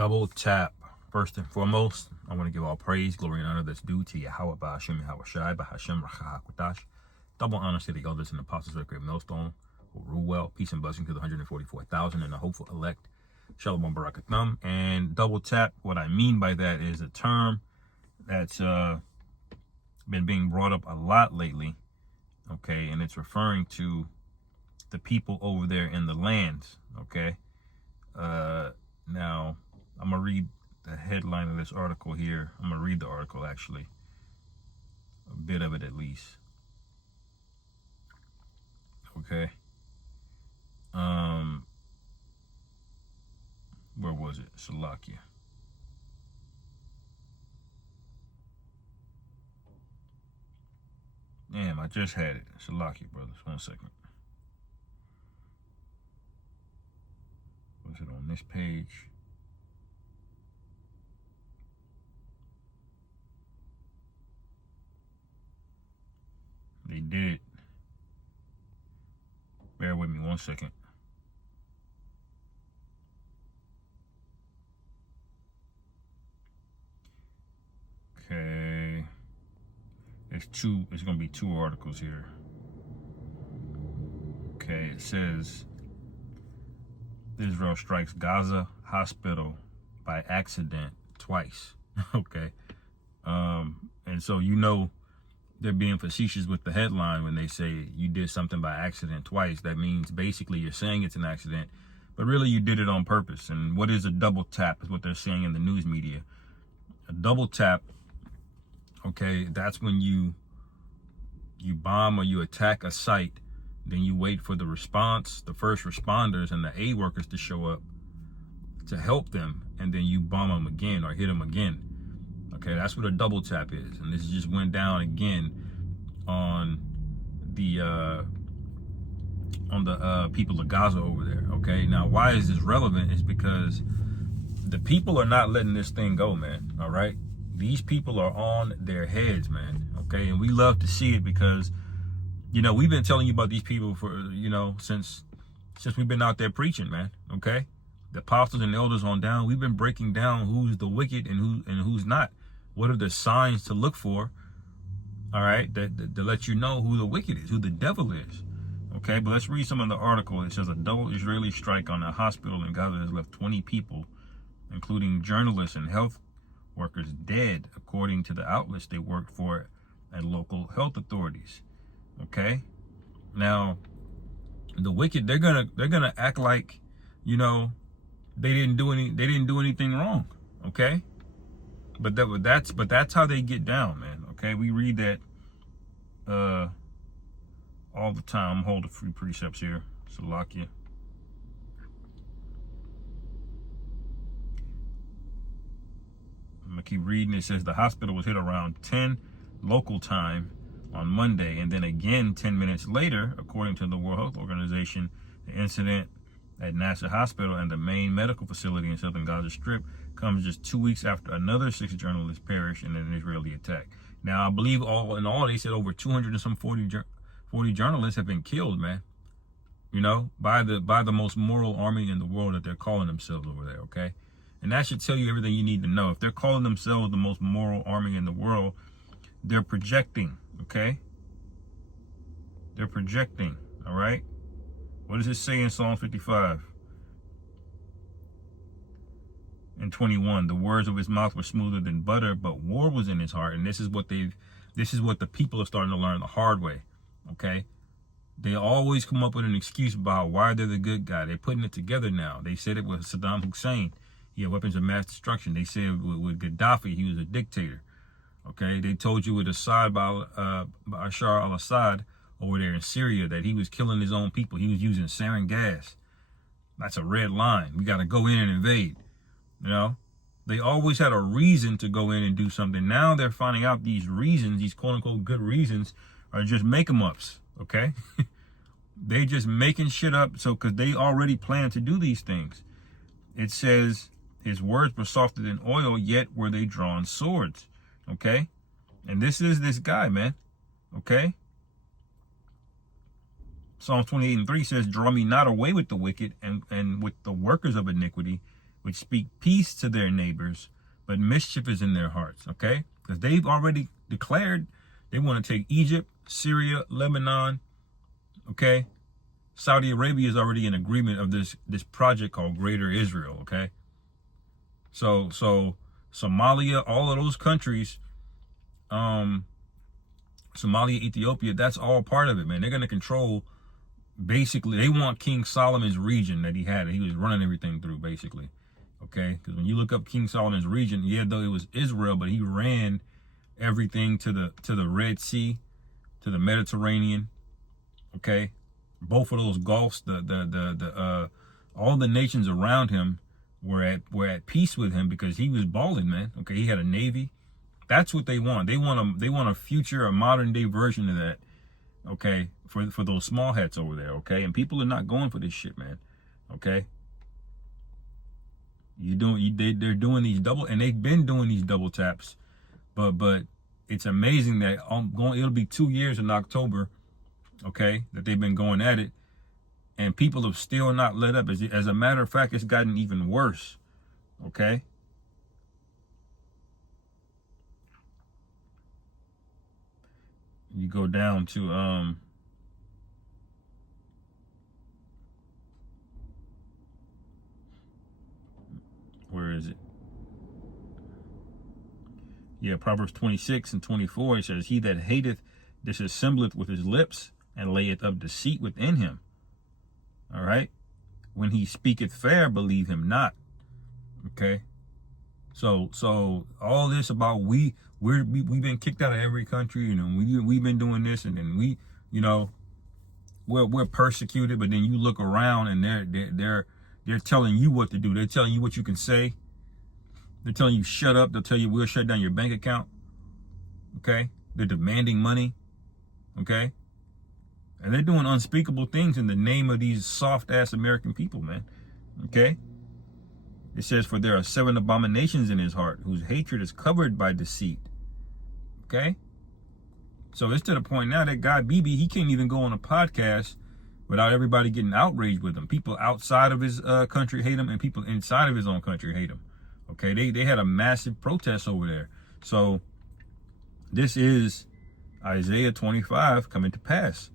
Double tap. First and foremost, I want to give all praise, glory, and honor that's due to Yahweh, Ba'ashem, Yahweh Shai, Ba'ashem, Rachahakwatash. Double honor to the elders and apostles of the great millstone who rule well. Peace and blessing to the 144,000 and the hopeful elect. Shalom Barakatam. And double tap, what I mean by that is a term that's been being brought up a lot lately. Okay, and it's referring to the people over there in the lands. Okay, now I'm gonna read the headline of this article here. I'm gonna read the article, actually, a bit of it at least. Okay. Where was it? Salakia. Damn, I just had it. Salakia, brothers. 1 second. Was it on this page? They did it. Bear with me 1 second. Okay. It's gonna be two articles here. Okay, it says Israel strikes Gaza hospital by accident twice. Okay. And so they're being facetious with the headline when they say you did something by accident twice. That means basically you're saying it's an accident, but really you did it on purpose. And what is a double tap is what they're saying in the news media. A double tap, okay, that's when you bomb or you attack a site, then you wait for the response, the first responders and the aid workers to show up to help them, and then you bomb them again or hit them again. Okay, that's what a double tap is. And this just went down again on the people of Gaza over there. Okay, now why is this relevant is because the people are not letting this thing go, man. All right, these people are on their heads, man. Okay, and we love to see it because we've been telling you about these people for since we've been out there preaching, man. Okay, the apostles and elders on down, we've been breaking down who's the wicked and who's not. What are the signs to look for? All right, to let you know who the wicked is, who the devil is. Okay, but let's read some of the article. It says a double Israeli strike on a hospital in Gaza has left 20 people, including journalists and health workers, dead, according to the outlets they worked for and local health authorities. Okay, now the wicked, they're gonna act like they didn't do anything wrong. Okay. But that's how they get down, man. Okay, we read that all the time. I'm holding free precepts here. Salakia. I'm gonna keep reading. It says the hospital was hit around 10 local time on Monday, and then again 10 minutes later, according to the World Health Organization. The incident at Nasser Hospital and the main medical facility in southern Gaza Strip comes just 2 weeks after another 6 journalists perished in an Israeli attack. Now, I believe all in all, they said over 200 and some 40 journalists have been killed, man. By the most moral army in the world that they're calling themselves over there, okay? And that should tell you everything you need to know. If they're calling themselves the most moral army in the world, they're projecting, okay? They're projecting, all right? What does it say in Psalm 55 and 21? The words of his mouth were smoother than butter, but war was in his heart. And this is what the people are starting to learn the hard way. Okay, they always come up with an excuse about why they're the good guy. They're putting it together now. They said it with Saddam Hussein. He had weapons of mass destruction. They said with Gaddafi, he was a dictator. Okay, they told you with Assad, Bashar al-Assad over there in Syria, that he was killing his own people. He was using sarin gas. That's a red line. We got to go in and invade. They always had a reason to go in and do something. Now they're finding out these reasons, these quote unquote good reasons, are just make-em-ups. Okay, they just making shit up. So because they already plan to do these things. It says his words were softer than oil, yet were they drawn swords. Okay, and this is this guy, man. Okay. Psalms 28:3 says, draw me not away with the wicked and with the workers of iniquity, which speak peace to their neighbors, but mischief is in their hearts, okay? Because they've already declared they want to take Egypt, Syria, Lebanon, okay? Saudi Arabia is already in agreement of this project called Greater Israel, okay? So Somalia, all of those countries, Somalia, Ethiopia, that's all part of it, man. They're going to control, basically, they want King Solomon's region that he was running everything through, basically. Okay, because when you look up King Solomon's region, yeah, though it was Israel, but he ran everything to the Red Sea, to the Mediterranean. Okay, both of those gulfs, all the nations around him were at peace with him because he was balling, man. Okay, he had a navy. That's what they want. They want a future, a modern day version of that. Okay, for those small hats over there. Okay, and people are not going for this shit, man. Okay. They're doing these double, and they've been doing these double taps, but it's amazing that it'll be 2 years in October, okay, that they've been going at it, and people have still not let up. As a matter of fact, it's gotten even worse, okay. You go down to where is it? Yeah, Proverbs 26 and 24, it says, he that hateth dissembleth with his lips, and layeth up deceit within him. All right? When he speaketh fair, believe him not. Okay? So all this about we've been kicked out of every country, you know, we've been doing this, and then we, you know, we're persecuted, but then you look around and they're telling you what to do. They're telling you what you can say. They're telling you shut up. They'll tell you we'll shut down your bank account. Okay? They're demanding money. Okay? And they're doing unspeakable things in the name of these soft-ass American people, man. Okay? It says, for there are 7 abominations in his heart, whose hatred is covered by deceit. Okay? So it's to the point now that Guy Beebe, he can't even go on a podcast without everybody getting outraged with him. People outside of his country hate him, and people inside of his own country hate him. Okay, they had a massive protest over there. So this is Isaiah 25 coming to pass.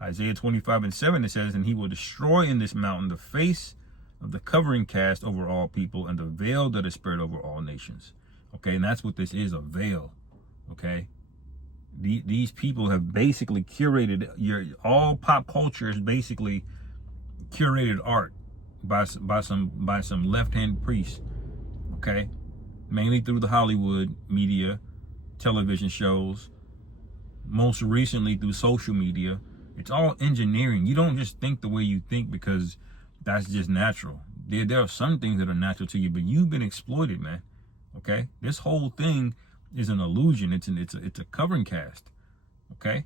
Isaiah 25 and 7, it says, and he will destroy in this mountain the face of the covering cast over all people, and the veil that is spread over all nations. Okay, and that's what this is, a veil. Okay, these people have basically curated all pop culture is basically curated art by some left-hand priests. Okay, mainly through the Hollywood media, television shows, most recently through social media. It's all engineering. You don't just think the way you think because that's just natural. There are some things that are natural to you, but you've been exploited, man. Okay, this whole thing is an illusion. It's a covering cast. Okay,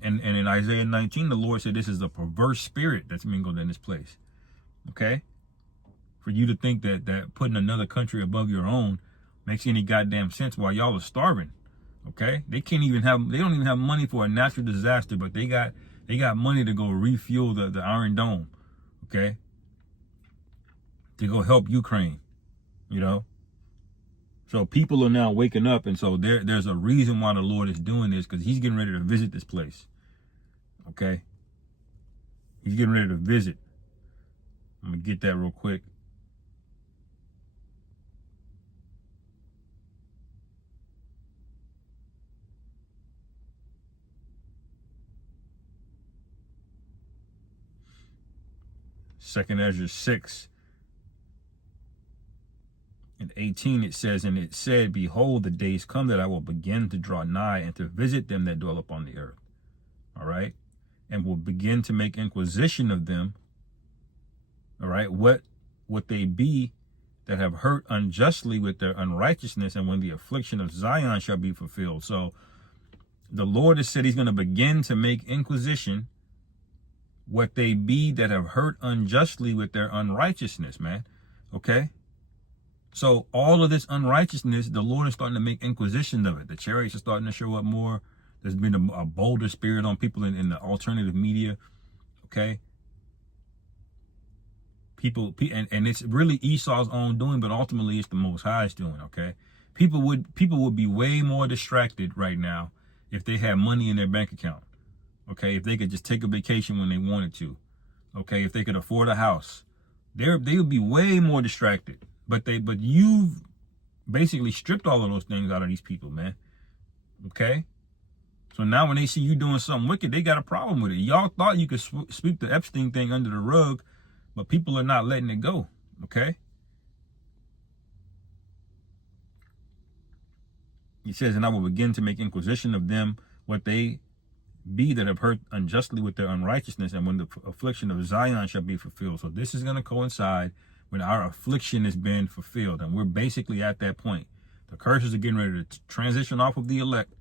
and in Isaiah 19, the Lord said this is a perverse spirit that's mingled in this place. Okay. For you to think that putting another country above your own makes any goddamn sense while y'all are starving. Okay? They don't even have money for a natural disaster, but they got money to go refuel the Iron Dome. Okay? To go help Ukraine. You know? So people are now waking up, and so there's a reason why the Lord is doing this, because he's getting ready to visit this place. Okay? He's getting ready to visit. I'm gonna get that real quick. Second Ezra 6 and 18, it says, and it said, behold, the days come that I will begin to draw nigh and to visit them that dwell upon the earth. All right. And will begin to make inquisition of them. All right. What they be that have hurt unjustly with their unrighteousness, and when the affliction of Zion shall be fulfilled. So the Lord has said he's going to begin to make inquisition what they be that have hurt unjustly with their unrighteousness, man. Okay? So all of this unrighteousness, the Lord is starting to make inquisition of it. The chariots are starting to show up more. There's been a bolder spirit on people in the alternative media. Okay? And it's really Esau's own doing, but ultimately it's the Most High's doing. Okay, people would be way more distracted right now if they had money in their bank account. Okay, if they could just take a vacation when they wanted to. Okay, if they could afford a house, they would be way more distracted. But you've basically stripped all of those things out of these people, man. Okay, so now when they see you doing something wicked, they got a problem with it. Y'all thought you could sweep the Epstein thing under the rug, but people are not letting it go. Okay. He says, and I will begin to make inquisition of them what they be that have hurt unjustly with their unrighteousness, and when the affliction of Zion shall be fulfilled. So this is going to coincide when our affliction has been fulfilled, and we're basically at that point. The curses are getting ready to transition off of the elect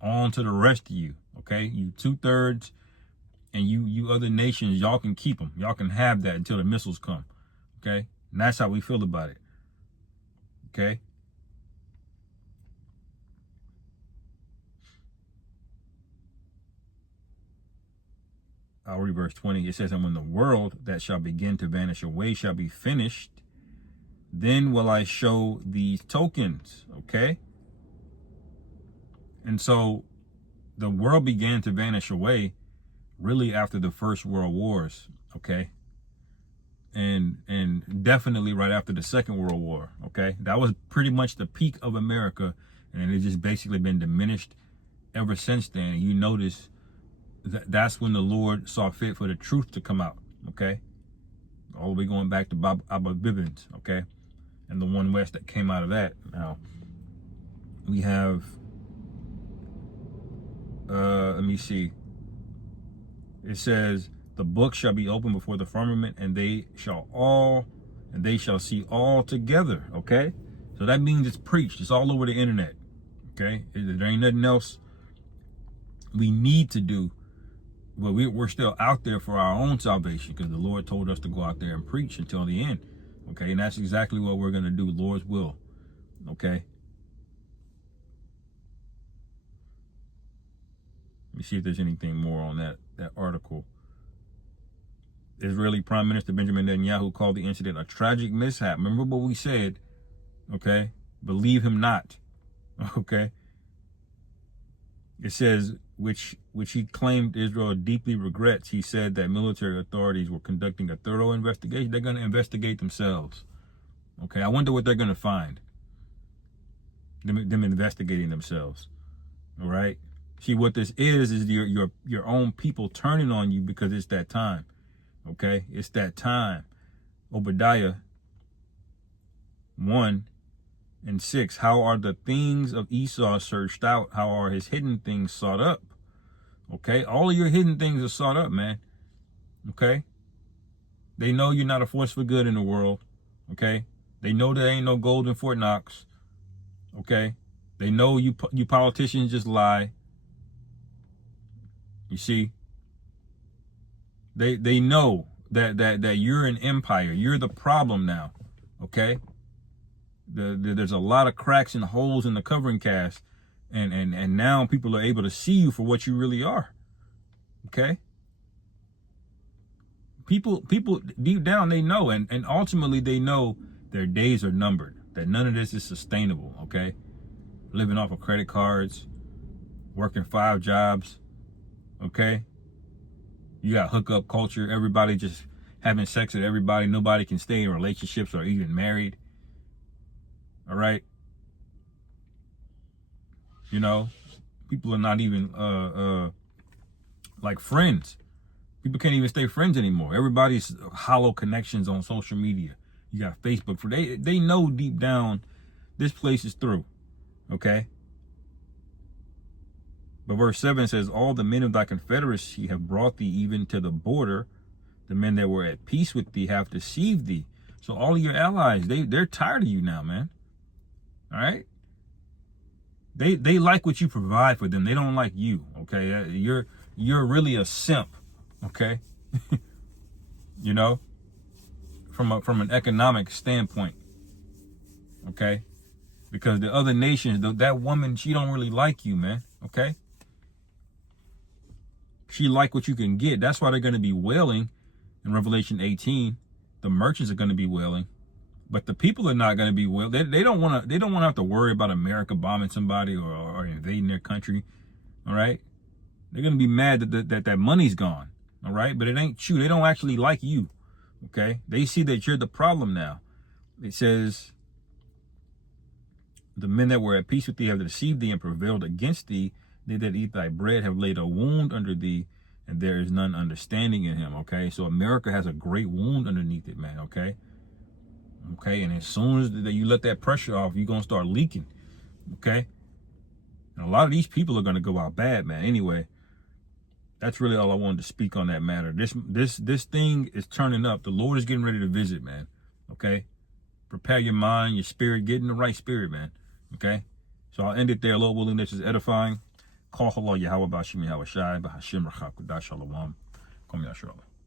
on to the rest of you. Okay, you 2/3, and you other nations, y'all can keep them. Y'all can have that until the missiles come. Okay, and that's how we feel about it. Okay. I'll read verse 20. It says, and when the world that shall begin to vanish away shall be finished, then will I show these tokens. Okay. And so the world began to vanish away really after the First World Wars. Okay. And definitely right after the Second World War. Okay. That was pretty much the peak of America. And it's just basically been diminished ever since then. And you notice that's when the Lord saw fit for the truth to come out. Okay. All the way going back to Abba Bivens. Okay. And the One West that came out of that. Now, we have, let me see. It says, the book shall be opened before the firmament, and they shall see all together. Okay. So that means it's preached. It's all over the internet. Okay. There ain't nothing else we need to do. But we're still out there for our own salvation, because the Lord told us to go out there and preach until the end. Okay, and that's exactly what we're going to do, Lord's will. Okay. Let me see if there's anything more on that article. Israeli Prime Minister Benjamin Netanyahu called the incident a tragic mishap. Remember what we said, okay? Believe him not, okay? It says, which he claimed Israel deeply regrets. He said that military authorities were conducting a thorough investigation. They're going to investigate themselves. Okay, I wonder what they're going to find. Them investigating themselves. All right. See, what this is your own people turning on you because it's that time. Okay, it's that time. Obadiah 1:6. How are the things of Esau searched out? How are his hidden things sought up? Okay, all of your hidden things are sought up, man. Okay, they know you're not a force for good in the world. Okay, they know there ain't no gold in Fort Knox. Okay, they know you politicians just lie. You see, they know that you're an empire. You're the problem now. Okay, there's a lot of cracks and holes in the covering cast. And now people are able to see you for what you really are. Okay? People deep down, they know, and ultimately they know their days are numbered, that none of this is sustainable. Okay? Living off of credit cards, working 5 jobs. Okay? You got hookup culture, everybody just having sex with everybody. Nobody can stay in relationships or even married. All right? You know, people are not even like friends. People can't even stay friends anymore. Everybody's hollow connections on social media. You got Facebook. They know deep down this place is through. Okay. But verse 7 says, all the men of thy confederacy have brought thee even to the border. The men that were at peace with thee have deceived thee. So all of your allies, they're tired of you now, man. All right. They like what you provide for them. They don't like you. Okay, you're really a simp. Okay, you know, from an economic standpoint. Okay, because the other nations, that woman, she don't really like you, man. Okay, she like what you can get. That's why they're going to be wailing in Revelation 18 The merchants are going to be wailing, but the people are not going to be wailing. They don't want to have to worry about America bombing somebody or invading their country. All right, they're going to be mad that money's gone. All right, but it ain't true. They don't actually like you. Okay, they see that you're the problem now. It says, the men that were at peace with thee have deceived thee and prevailed against thee. They that eat thy bread have laid a wound under thee, and there is none understanding in him. Okay, so America has a great wound underneath it, man. Okay, and as soon as you let that pressure off, you're gonna start leaking. Okay, and a lot of these people are gonna go out bad, man. Anyway, that's really all I wanted to speak on that matter. This thing is turning up. The Lord is getting ready to visit, man. Okay, prepare your mind, your spirit, get in the right spirit, man. Okay, so I'll end it there. Lord willing, this is edifying. Call Allah Yahweh Bashim Yahweh Shai Bahashim Rachak Shalom. Kom Yashar.